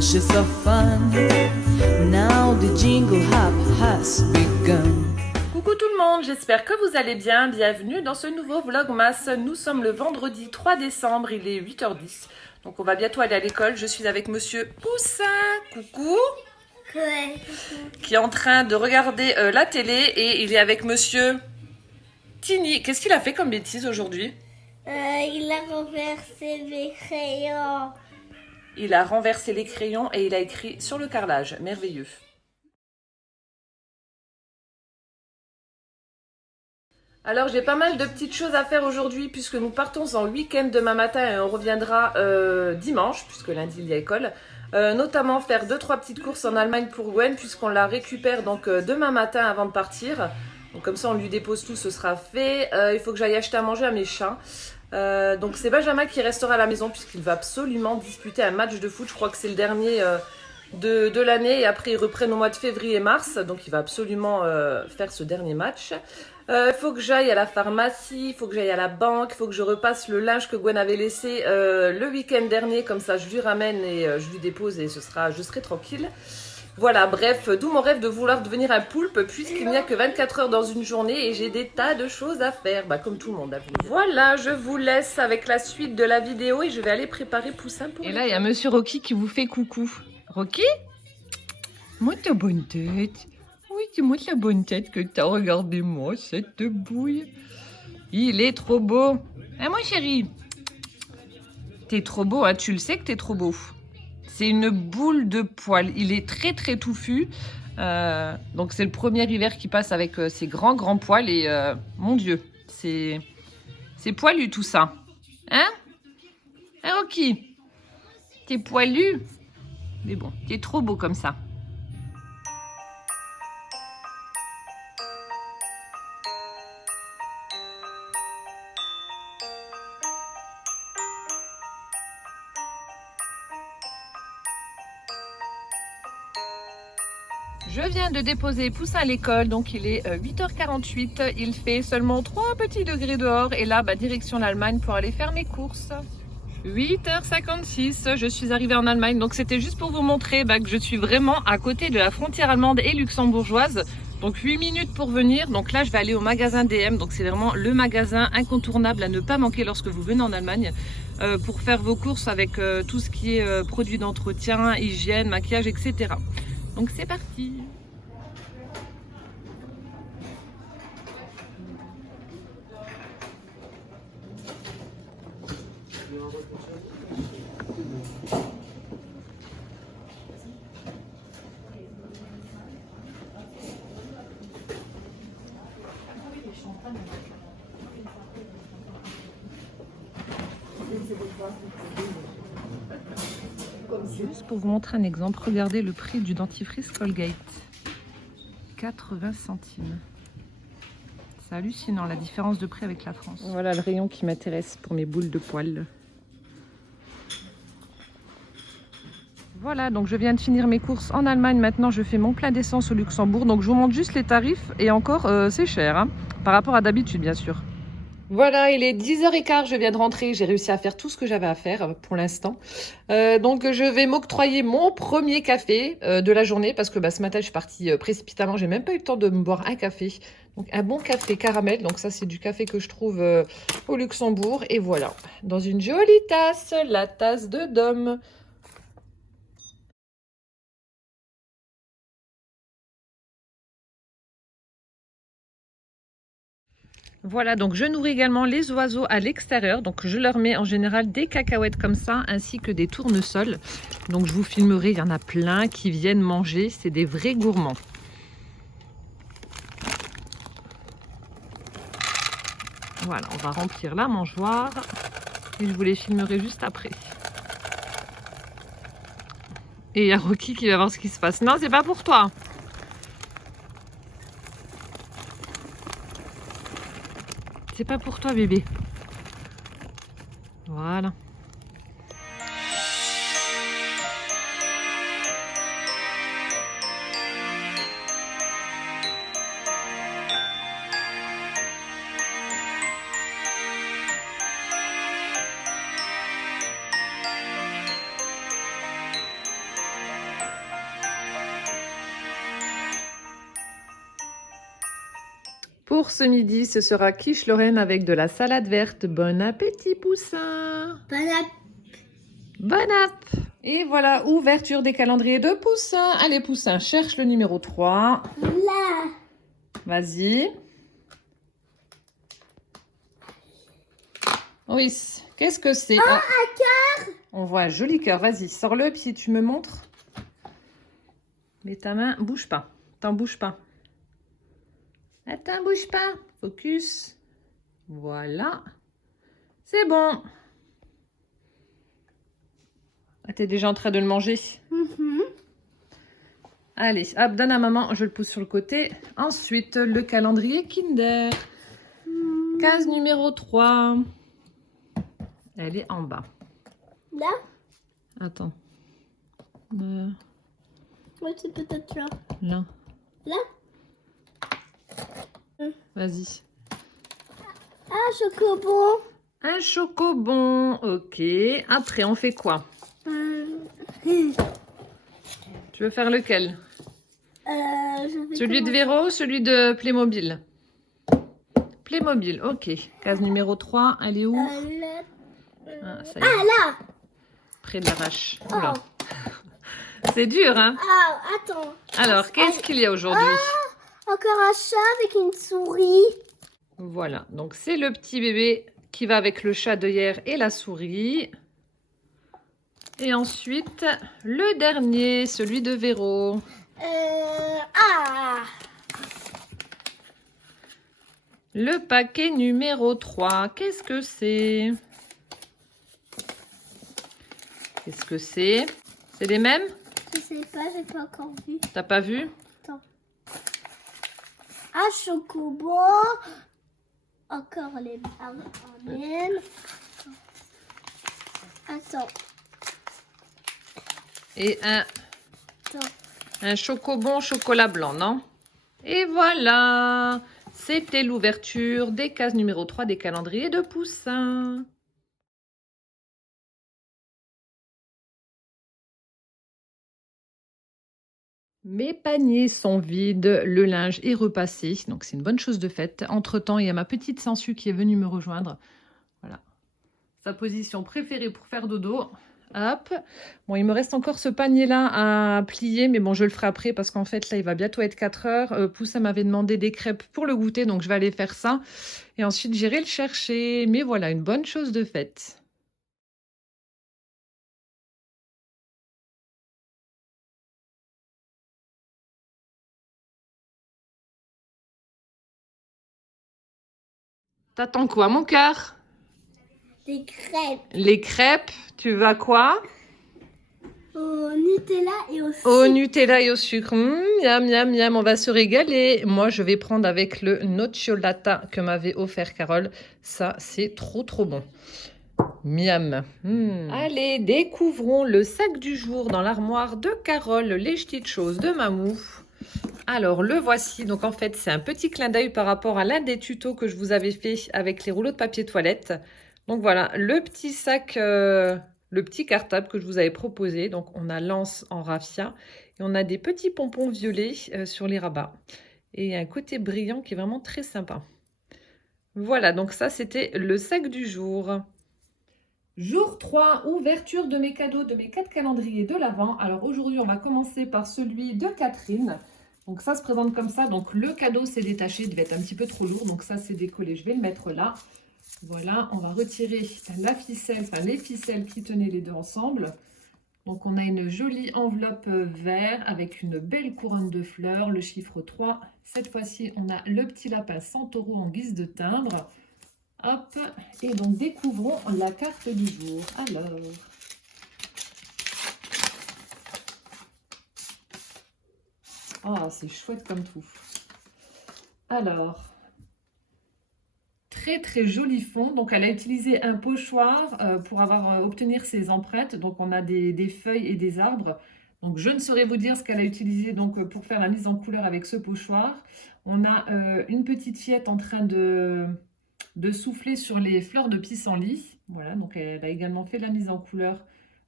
bushes of fun. Now the jingle hop has begun. Coucou tout le monde, j'espère que vous allez bien. Bienvenue dans ce nouveau Vlogmas. Nous sommes le vendredi 3 décembre, il est 8h10. Donc on va bientôt aller à l'école. Je suis avec monsieur Poussin, coucou, qui est en train de regarder la télé. Et il est avec monsieur Tini. Qu'est-ce qu'il a fait comme bêtise aujourd'hui? Il a renversé mes crayons. Il a renversé les crayons et il a écrit sur le carrelage. Merveilleux. Alors j'ai pas mal de petites choses à faire aujourd'hui puisque nous partons en week-end demain matin et on reviendra dimanche puisque lundi il y a école. Notamment faire 2-3 petites courses en Allemagne pour Gwen puisqu'on la récupère donc demain matin avant de partir. Donc comme ça on lui dépose tout, ce sera fait. Il faut que j'aille acheter à manger à mes chats. Donc c'est Benjamin qui restera à la maison puisqu'il va absolument disputer un match de foot. Je crois que c'est le dernier de l'année et après ils reprennent au mois de février et mars. Donc il va absolument faire ce dernier match. Il faut que j'aille à la pharmacie, il faut que j'aille à la banque, il faut que je repasse le linge que Gwen avait laissé le week-end dernier. Comme ça je lui ramène et je lui dépose et je serai tranquille. Voilà, bref, d'où mon rêve de vouloir devenir un poulpe puisqu'il n'y a que 24 heures dans une journée et j'ai des tas de choses à faire, comme tout le monde a vu. Voilà, je vous laisse avec la suite de la vidéo et je vais aller préparer Poussin pour... Et là, il y a monsieur Rocky qui vous fait coucou. Rocky? Moi, ta bonne tête. Oui, dis-moi la bonne tête que t'as. Regardez-moi cette bouille. Il est trop beau. Hein, moi, chérie? T'es trop beau, hein, tu le sais que t'es trop beau. C'est une boule de poils. Il est très très touffu. Donc c'est le premier hiver qui passe avec ses grands poils. Et mon Dieu, c'est poilu tout ça. Hein? Hein, Rocky? T'es poilu? Mais bon, t'es trop beau comme ça. Je viens de déposer Poussin à l'école, donc il est 8h48, il fait seulement 3 petits degrés dehors et là, direction l'Allemagne pour aller faire mes courses. 8h56, je suis arrivée en Allemagne, donc c'était juste pour vous montrer que je suis vraiment à côté de la frontière allemande et luxembourgeoise. Donc 8 minutes pour venir, donc là je vais aller au magasin DM, donc c'est vraiment le magasin incontournable à ne pas manquer lorsque vous venez en Allemagne pour faire vos courses avec tout ce qui est produits d'entretien, hygiène, maquillage, etc. Donc c'est parti. Juste pour vous montrer un exemple, regardez le prix du dentifrice Colgate. 80 centimes. C'est hallucinant la différence de prix avec la France. Voilà le rayon qui m'intéresse pour mes boules de poils. Voilà, donc je viens de finir mes courses en Allemagne. Maintenant, je fais mon plein d'essence au Luxembourg. Donc je vous montre juste les tarifs et encore, c'est cher, hein, par rapport à d'habitude, bien sûr. Voilà, il est 10h15, je viens de rentrer, j'ai réussi à faire tout ce que j'avais à faire pour l'instant. Donc je vais m'octroyer mon premier café de la journée parce que ce matin je suis partie précipitamment, j'ai même pas eu le temps de me boire un café. Donc un bon café caramel, donc ça c'est du café que je trouve au Luxembourg. Et voilà, dans une jolie tasse, la tasse de Dom. Voilà, donc je nourris également les oiseaux à l'extérieur. Donc je leur mets en général des cacahuètes comme ça, ainsi que des tournesols. Donc je vous filmerai, il y en a plein qui viennent manger. C'est des vrais gourmands. Voilà, on va remplir la mangeoire. Et je vous les filmerai juste après. Et il y a Rocky qui va voir ce qui se passe. Non, c'est pas pour toi. C'est pas pour toi, bébé. Voilà. Pour ce midi, ce sera quiche Lorraine avec de la salade verte. Bon appétit, poussin! Bon app! Et voilà, ouverture des calendriers de Poussin. Allez, Poussin, cherche le numéro 3. Là. Vas-y. Oui, qu'est-ce que c'est? Oh, un cœur. On voit un joli cœur. Vas-y, sors-le, puis tu me montres. Mets ta main, bouge pas. T'en bouge pas. Attends, bouge pas. Focus. Voilà. C'est bon. Ah, t'es déjà en train de le manger. Allez, hop, donne à maman, je le pousse sur le côté. Ensuite, le calendrier Kinder. Case numéro 3. Elle est en bas. Là. Attends. Ouais, c'est peut-être là. Là. Là. Vas-y. Ah, chocobon. Un chocobon. Ok. Après, on fait quoi? Tu veux faire lequel? Celui de Véro ou celui de Playmobil? Playmobil, ok. Case numéro 3, elle est où? Ah, ça y est. Ah, là. Près de la vache. Oula. C'est dur, hein? Ah, attends. Alors, qu'est-ce qu'il y a aujourd'hui? Encore un chat avec une souris. Voilà, donc c'est le petit bébé qui va avec le chat de hier et la souris. Et ensuite, le dernier, celui de Véro. Le paquet numéro 3, qu'est-ce que c'est? Qu'est-ce que c'est? C'est les mêmes? Je sais pas, j'ai pas encore vu. T'as pas vu? Attends. Un chocobon. Encore les mêmes. Attends. Et Attends. un chocobon chocolat blanc, non? Et voilà! C'était l'ouverture des cases numéro 3 des calendriers de Poussin. Mes paniers sont vides, le linge est repassé, donc c'est une bonne chose de faite. Entre-temps, il y a ma petite sangsue qui est venue me rejoindre. Voilà, sa position préférée pour faire dodo. Hop. Bon, il me reste encore ce panier-là à plier, mais bon, je le ferai après parce qu'en fait, là, il va bientôt être 4 heures. Poussin m'avait demandé des crêpes pour le goûter, donc je vais aller faire ça. Et ensuite, j'irai le chercher. Mais voilà, une bonne chose de faite. T'attends quoi, mon cœur? Des crêpes. Les crêpes, tu vas quoi? Au Nutella et au sucre. Au Nutella et au sucre. Miam, miam, miam, on va se régaler. Moi, je vais prendre avec le nocciolata que m'avait offert Carole. Ça, c'est trop, trop bon. Miam. Allez, découvrons le sac du jour dans l'armoire de Carole, les petites choses de Mamou. Alors, le voici. Donc, en fait, c'est un petit clin d'œil par rapport à l'un des tutos que je vous avais fait avec les rouleaux de papier toilette. Donc, voilà, le petit sac, le petit cartable que je vous avais proposé. Donc, on a l'anse en raffia et on a des petits pompons violets sur les rabats. Et il y a un côté brillant qui est vraiment très sympa. Voilà, donc ça, c'était le sac du jour. Jour 3, ouverture de mes cadeaux, de mes 4 calendriers de l'Avent. Alors aujourd'hui, on va commencer par celui de Catherine. Donc ça se présente comme ça. Donc le cadeau s'est détaché, il devait être un petit peu trop lourd. Donc ça, c'est décollé. Je vais le mettre là. Voilà, on va retirer la ficelle, enfin les ficelles qui tenaient les deux ensemble. Donc on a une jolie enveloppe vert avec une belle couronne de fleurs, le chiffre 3. Cette fois-ci, on a le petit lapin Santoro en guise de timbre. Hop, et donc découvrons la carte du jour. Alors, oh, c'est chouette comme tout. Alors, très très joli fond. Donc, elle a utilisé un pochoir pour obtenir ses empreintes. Donc, on a des feuilles et des arbres. Donc, je ne saurais vous dire ce qu'elle a utilisé donc, pour faire la mise en couleur avec ce pochoir. On a une petite fillette en train de souffler sur les fleurs de pissenlit. Voilà, donc elle a également fait la mise en couleur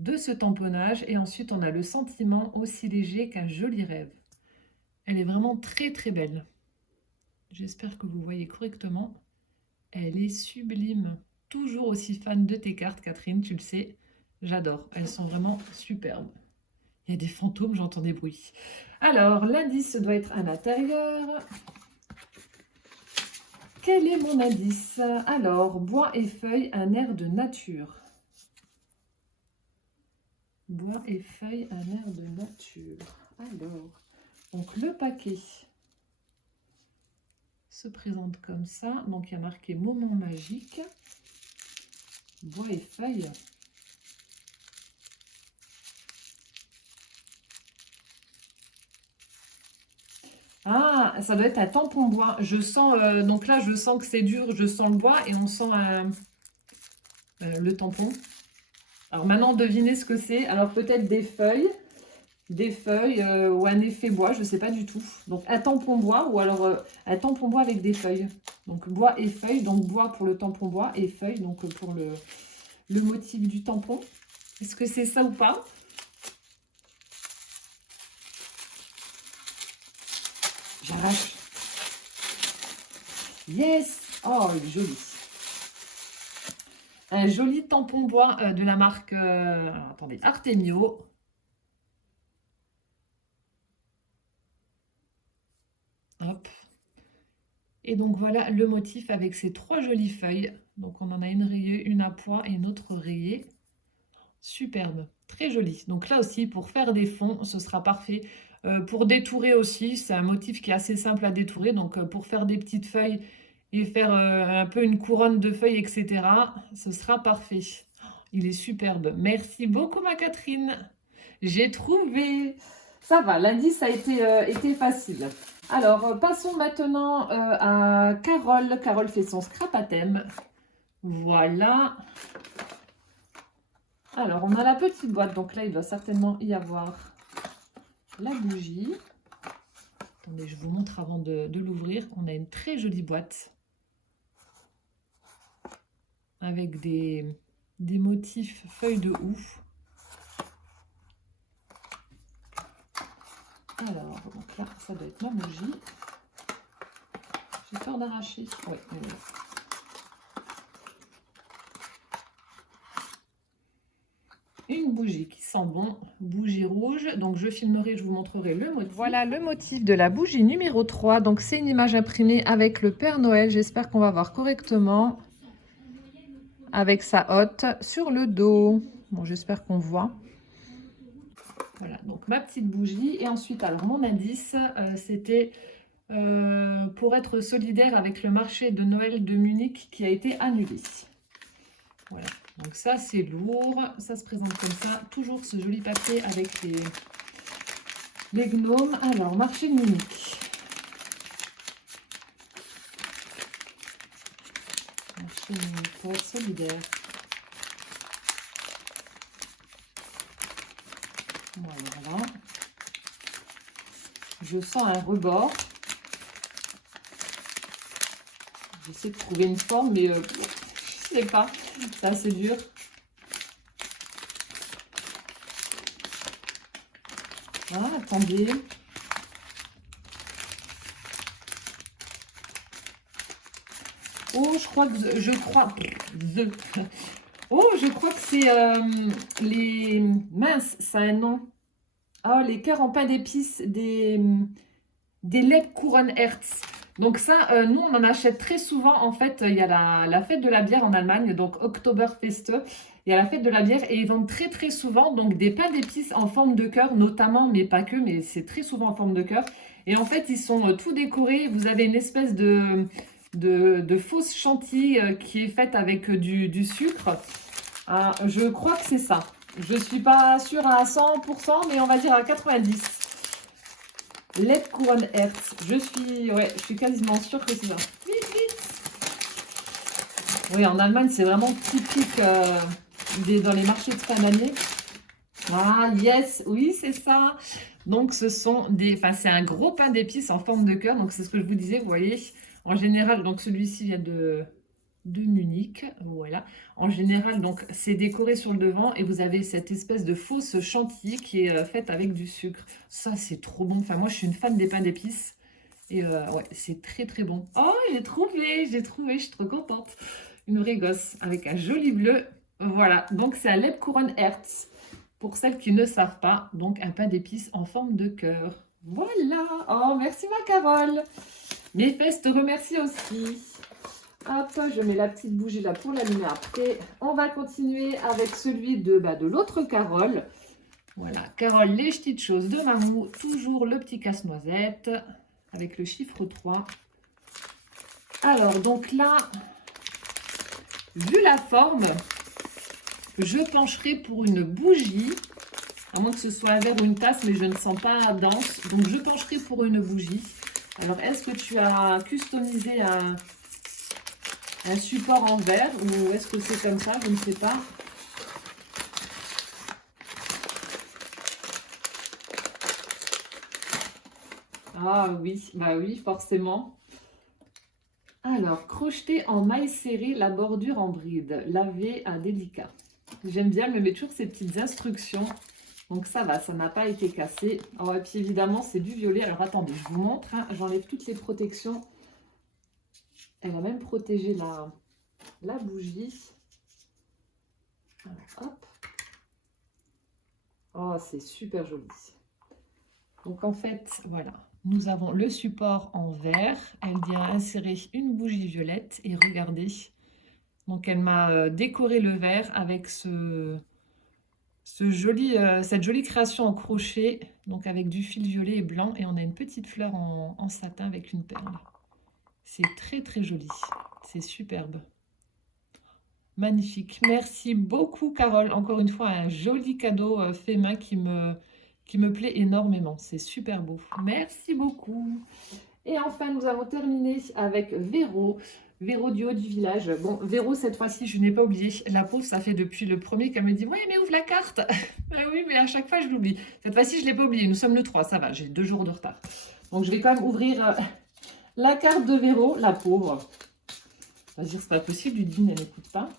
de ce tamponnage. Et ensuite, on a le sentiment aussi léger qu'un joli rêve. Elle est vraiment très très belle. J'espère que vous voyez correctement. Elle est sublime. Toujours aussi fan de tes cartes, Catherine, tu le sais. J'adore. Elles sont vraiment superbes. Il y a des fantômes, j'entends des bruits. Alors, l'indice doit être à l'intérieur. Quel est mon indice? Alors, bois et feuilles, un air de nature. Bois et feuilles, un air de nature. Alors, donc le paquet se présente comme ça. Donc, il y a marqué moment magique. Bois et feuilles. Ah, ça doit être un tampon bois. Je sens, donc là, je sens que c'est dur, je sens le bois et on sent le tampon. Alors maintenant, devinez ce que c'est. Alors peut-être des feuilles ou un effet bois, je ne sais pas du tout. Donc un tampon bois ou alors un tampon bois avec des feuilles. Donc bois et feuilles, donc bois pour le tampon bois et feuilles donc pour le motif du tampon. Est-ce que c'est ça ou pas? J'arrache. Yes! Oh, il est joli. Un joli tampon bois de la marque alors, attendez, Artemio. Hop. Et donc voilà le motif avec ces 3 jolies feuilles. Donc on en a une rayée, une à pois et une autre rayée. Superbe, très jolie. Donc là aussi, pour faire des fonds, ce sera parfait. Pour détourer aussi, c'est un motif qui est assez simple à détourer. Donc pour faire des petites feuilles et faire un peu une couronne de feuilles, etc., ce sera parfait. Il est superbe. Merci beaucoup, ma Catherine. J'ai trouvé. Ça va, l'indice a été facile. Alors, passons maintenant à Carole. Carole fait son scrap à thème. Voilà. Alors, on a la petite boîte. Donc là, il doit certainement y avoir la bougie. Attendez, je vous montre avant de l'ouvrir. On a une très jolie boîte avec des motifs feuilles de houx. Alors, donc là, ça doit être ma bougie. J'ai peur d'arracher. Oui, oui. Une bougie qui sent bon, bougie rouge. Donc je filmerai, je vous montrerai le motif. Voilà le motif de la bougie numéro 3. Donc c'est une image imprimée avec le Père Noël. J'espère qu'on va voir correctement. Avec sa hotte sur le dos. Bon, j'espère qu'on voit. Voilà, donc ma petite bougie. Et ensuite, alors mon indice, c'était pour être solidaire avec le marché de Noël de Munich qui a été annulé. Voilà, donc ça c'est lourd. Ça se présente comme ça. Toujours ce joli papier avec les gnomes. Alors, marché de Munich. Marché de Munich pour être solidaire. Voilà. Je sens un rebord. J'essaie de trouver une forme, mais je sais pas. C'est assez dur. Ah, attendez. Oh, je crois que c'est les minces, ça a un nom. Ah, les cœurs en pain d'épices des Lebkuchenherz. Donc ça, nous, on en achète très souvent. En fait, il y a la fête de la bière en Allemagne, donc Oktoberfest. Il y a la fête de la bière et ils vendent très très souvent donc des pains d'épices en forme de cœur, notamment, mais pas que, mais c'est très souvent en forme de cœur. Et en fait, ils sont tout décorés. Vous avez une espèce de fausse chantilly qui est faite avec du sucre. Ah, je crois que c'est ça. Je ne suis pas sûre à 100%, mais on va dire à 90%. Lebkuchenherz. Je suis quasiment sûre que c'est ça. Vite, vite. Oui, en Allemagne, c'est vraiment typique dans les marchés de fin d'année. Ah, yes, oui, c'est ça. Donc, ce sont c'est un gros pain d'épices en forme de cœur. Donc, c'est ce que je vous disais, vous voyez. En général, donc celui-ci vient de Munich, voilà. En général, donc c'est décoré sur le devant et vous avez cette espèce de fausse chantilly qui est faite avec du sucre. Ça, c'est trop bon. Enfin, moi, je suis une fan des pains d'épices Et ouais, c'est très très bon. Oh, j'ai trouvé, je suis trop contente. Une vraie gosse avec un joli bleu. Voilà, donc c'est un Lebkuchen Herz. Pour celles qui ne savent pas, donc un pain d'épices en forme de cœur. Voilà. Oh, merci ma Carole. Mes fesses te remercie aussi. Hop, je mets la petite bougie là pour l'allumer après. On va continuer avec celui de l'autre Carole. Voilà, Carole, les petites choses de Mamou. Toujours le petit casse-noisette avec le chiffre 3. Alors, donc là, vu la forme, je pencherai pour une bougie. À moins que ce soit un verre ou une tasse, mais je ne sens pas dense. Donc, je pencherai pour une bougie. Alors, est-ce que tu as customisé un support en verre ou est-ce que c'est comme ça? Je ne sais pas. Ah oui, bah oui, forcément. Alors, crocheter en maille serrée la bordure en bride, laver à délicat. J'aime bien, elle me met toujours ces petites instructions. Donc ça va, ça n'a pas été cassé. Oh, et puis évidemment, c'est du violet. Alors attendez, je vous montre. Hein, j'enlève toutes les protections. Elle a même protégé la bougie. Alors, hop. Oh, c'est super joli. Donc en fait, voilà. Nous avons le support en verre. Elle vient insérer une bougie violette. Et regardez. Donc elle m'a décoré le verre avec cette jolie création en crochet. Donc avec du fil violet et blanc. Et on a une petite fleur en satin avec une perle. C'est très très joli. C'est superbe. Magnifique. Merci beaucoup Carole. Encore une fois, un joli cadeau fait main qui me plaît énormément. C'est super beau. Merci beaucoup. Et enfin, nous avons terminé avec Véro. Véro du haut du village. Bon, Véro, cette fois-ci, je n'ai pas oublié. La pauvre, ça fait depuis le premier qu'elle me dit « Ouais, mais ouvre la carte !» Oui, mais à chaque fois, je l'oublie. Cette fois-ci, je ne l'ai pas oublié. Nous sommes le 3, ça va, j'ai 2 jours de retard. Donc, je vais quand même ouvrir la carte de Véro, la pauvre. On va dire, c'est pas possible, Ludivine, elle n'écoute pas.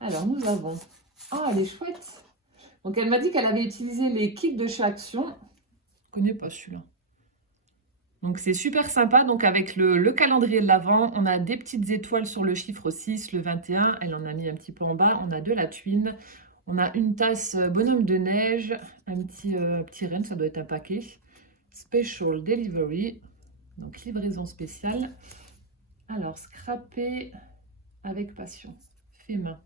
Alors, nous avons... Oh, elle est chouette. Donc, elle m'a dit qu'elle avait utilisé les kits de chez Action. Je ne connais pas celui-là. Donc, c'est super sympa. Donc, avec le calendrier de l'Avent, on a des petites étoiles sur le chiffre 6, le 21. Elle en a mis un petit peu en bas. On a de la tuile. On a une tasse bonhomme de neige. Un petit renne, ça doit être un paquet. Special Delivery. Donc, livraison spéciale. Alors, scraper avec passion. Fait main.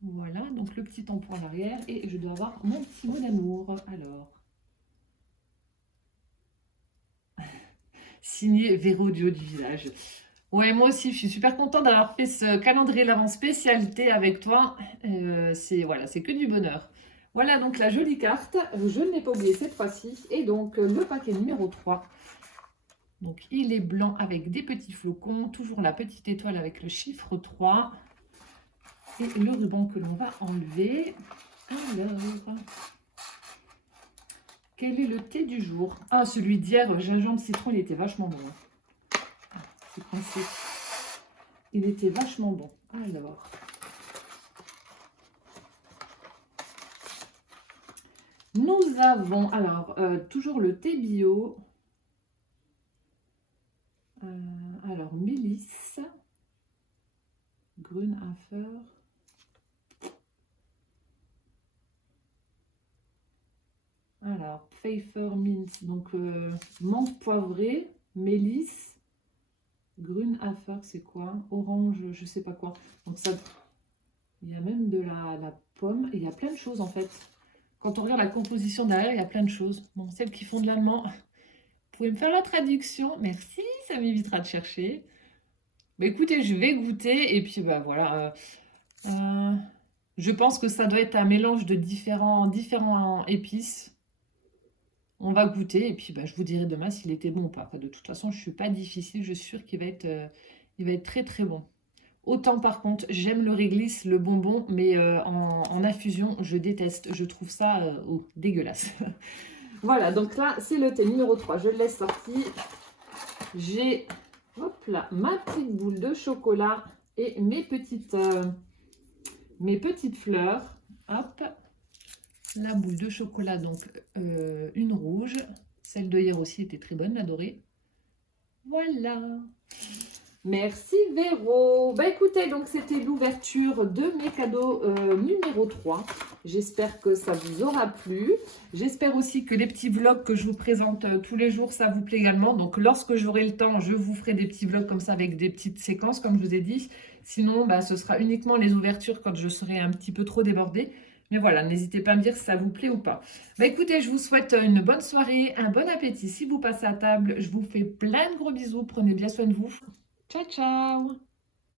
Voilà, donc le petit tampon à l'arrière. Et je dois avoir mon petit mot d'amour. Alors... Signé Véro du haut du village. Ouais, moi aussi, je suis super contente d'avoir fait ce calendrier de l'Avent spécialité avec toi. Voilà, c'est que du bonheur. Voilà donc la jolie carte. Je ne l'ai pas oublié cette fois-ci. Et donc le paquet numéro 3. Donc il est blanc avec des petits flocons. Toujours la petite étoile avec le chiffre 3. Et le ruban que l'on va enlever. Alors... Quel est le thé du jour? Ah, celui d'hier, gingembre, citron, il était vachement bon. Ah, c'est coincé. Il était vachement bon. Alors. Nous avons, alors, toujours le thé bio. Alors, mélisse. Grünhafer. Alors, Pfefferminz, donc menthe poivrée, mélisse, Grünhafer, c'est quoi? Orange, je sais pas quoi. Donc ça, il y a même de la pomme, et il y a plein de choses en fait. Quand on regarde la composition derrière, il y a plein de choses. Bon, celles qui font de l'allemand, vous pouvez me faire la traduction? Merci, ça m'évitera de chercher. Bah, écoutez, je vais goûter, et puis bah voilà. Je pense que ça doit être un mélange de différents épices. On va goûter et puis je vous dirai demain s'il était bon ou pas. Enfin, de toute façon, je ne suis pas difficile. Je suis sûre qu'il va être très très bon. Autant par contre, j'aime le réglisse, le bonbon, mais en infusion, je déteste. Je trouve ça dégueulasse. Voilà, donc là, c'est le thé numéro 3. Je le laisse sortir. J'ai ma petite boule de chocolat et mes petites fleurs. Hop. La boule de chocolat, donc une rouge, Celle de hier aussi était très bonne, la dorée. Voilà. Merci Véro. Bah écoutez, donc c'était l'ouverture de mes cadeaux numéro 3. J'espère que ça vous aura plu. J'espère aussi que les petits vlogs que je vous présente tous les jours, ça vous plaît également. Donc lorsque j'aurai le temps, je vous ferai des petits vlogs comme ça avec des petites séquences, comme je vous ai dit. Sinon, bah, ce sera uniquement les ouvertures quand je serai un petit peu trop débordée. Mais voilà, n'hésitez pas à me dire si ça vous plaît ou pas. Bah écoutez, je vous souhaite une bonne soirée, un bon appétit si vous passez à table. Je vous fais plein de gros bisous. Prenez bien soin de vous. Ciao, ciao!